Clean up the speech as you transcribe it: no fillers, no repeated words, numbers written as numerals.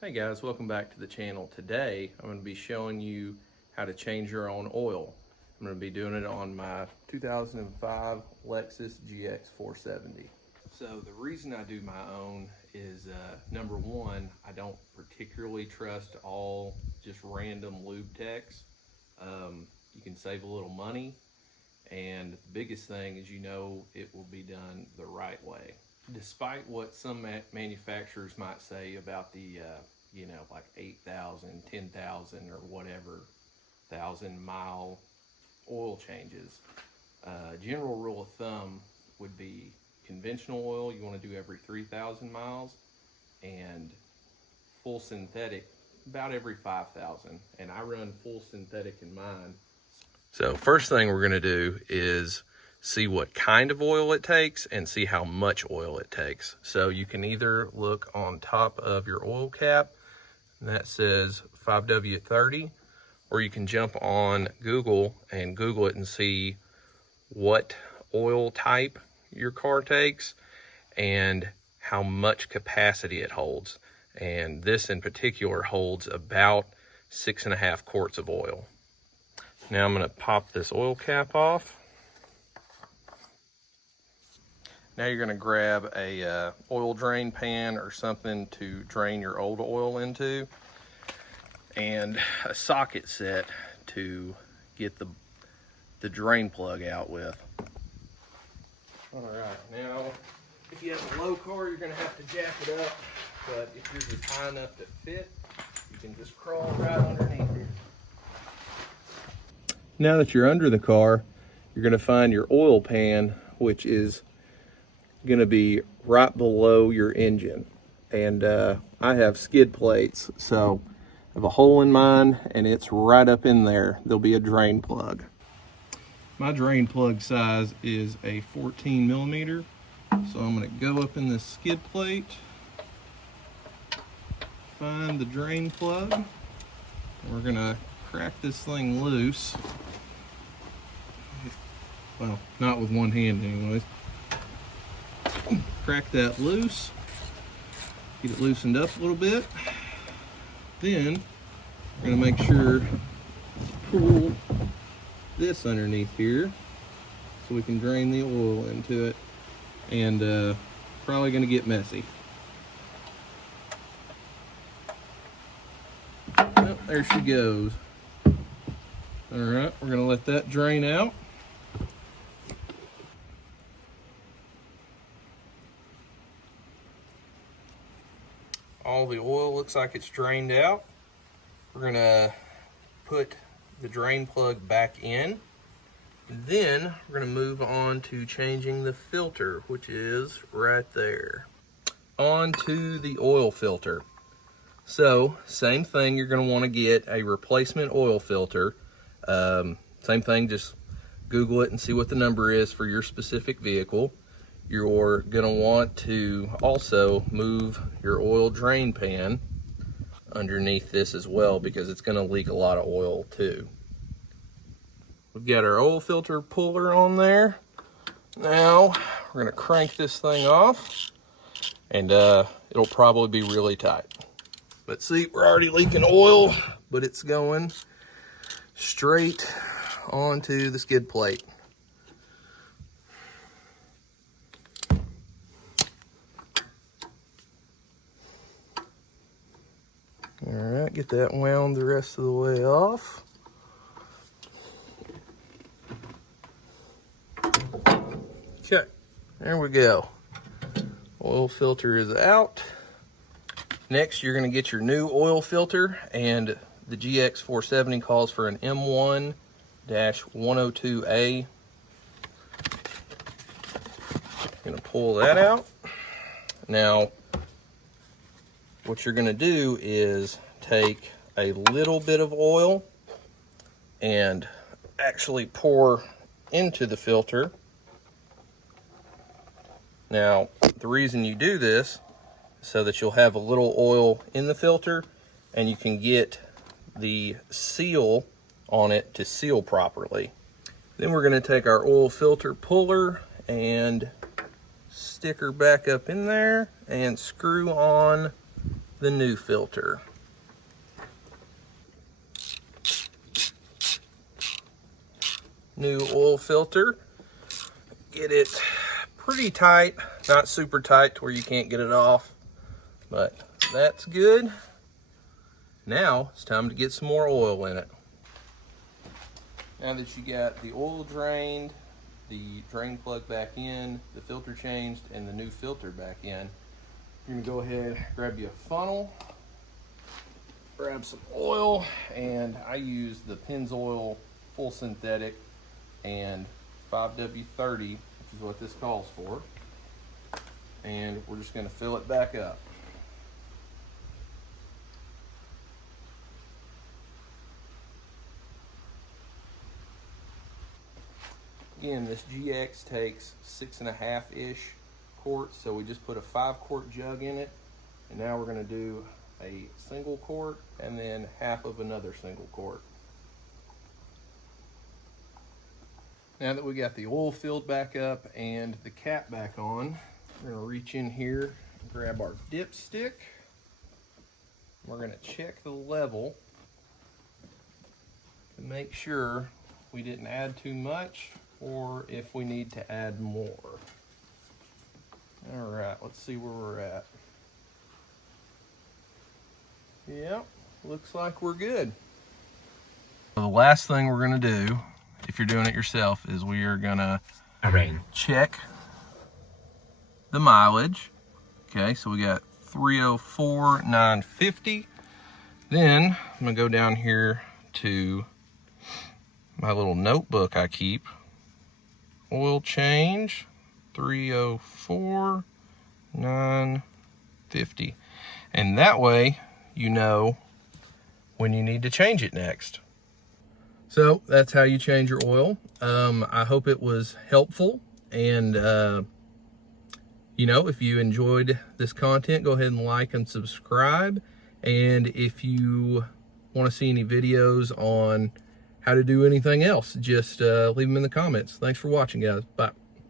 Hey guys, welcome back to the channel. Today I'm going to be showing you how to change your own oil. I'm going to be doing it on my 2005 Lexus GX470. So the reason I do my own is number one, I don't particularly trust all just random lube techs. You can save a little money, and the biggest thing is it will be done the right way. Despite what some manufacturers might say about the like 8,000, 10,000 or whatever 1,000-mile oil changes, general rule of thumb would be conventional oil you want to do every 3,000 miles, and full synthetic about every 5,000, and I run full synthetic in mine. So first thing we're going to do is see what kind of oil it takes and see how much oil it takes. So you can either look on top of your oil cap, and that says 5W30, or you can jump on Google and Google it and see what oil type your car takes and how much capacity it holds. And this in particular holds about 6.5 quarts of oil. Now I'm going to pop this oil cap off. Now you're going to grab a oil drain pan or something to drain your old oil into, and a socket set to get the drain plug out with. All right, now if you have a low car, you're going to have to jack it up, but if yours is high enough to fit, you can just crawl right underneath here. Now that you're under the car, you're going to find your oil pan, which is going to be right below your engine. And I have skid plates, so I have a hole in mine and it's right up in there. There'll be a drain plug. My drain plug size is a 14 millimeter, so I'm going to go up in this skid plate, find the drain plug, and we're going to crack this thing loose. Well, not with one hand anyways. Crack that loose, get it loosened up a little bit. Then we're going to make sure to pull this underneath here so we can drain the oil into it, and probably going to get messy. Well, there she goes. All right, we're going to let that drain out. All the oil looks like it's drained out. We're gonna put the drain plug back in. Then we're gonna move on to changing the filter, which is right there. On to the oil filter. So same thing, you're gonna wanna get a replacement oil filter. Same thing, just Google it and see what the number is for your specific vehicle. You're gonna want to also move your oil drain pan underneath this as well, because it's gonna leak a lot of oil too. We've got our oil filter puller on there. Now we're gonna crank this thing off, and it'll probably be really tight. But see, we're already leaking oil, but it's going straight onto the skid plate. All right, get that wound the rest of the way off. Okay, there we go. Oil filter is out. Next, you're gonna get your new oil filter, and the GX470 calls for an M1-102A. Gonna pull that out. Now, what you're gonna do is take a little bit of oil and actually pour into the filter. Now, the reason you do this is so that you'll have a little oil in the filter and you can get the seal on it to seal properly. Then we're gonna take our oil filter puller and stick her back up in there and screw on the new filter. New oil filter. Get it pretty tight, not super tight to where you can't get it off, but that's good. Now it's time to get some more oil in it. Now that you got the oil drained, the drain plug back in, the filter changed, and the new filter back in, you're gonna go ahead, grab you a funnel, grab some oil, and I use the Pennzoil full synthetic and 5W30, which is what this calls for. And we're just gonna fill it back up. Again, this GX takes 6.5-ish quarts, so we just put a 5-quart jug in it, and now we're going to do a single quart and then half of another single quart. Now that we got the oil filled back up and the cap back on, we're going to reach in here and grab our dipstick. We're going to check the level to make sure we didn't add too much, or if we need to add more. All right, let's see where we're at. Yep, looks like we're good. So the last thing we're gonna do, if you're doing it yourself, is we are gonna check the mileage. Okay, so we got 304,950. Then I'm gonna go down here to my little notebook I keep. Oil change, 304,950. And that way you know when you need to change it next. So that's how you change your oil. I hope it was helpful. And you know, if you enjoyed this content, go ahead and like and subscribe. And if you want to see any videos on how to do anything else, just leave them in the comments. Thanks for watching, guys. Bye.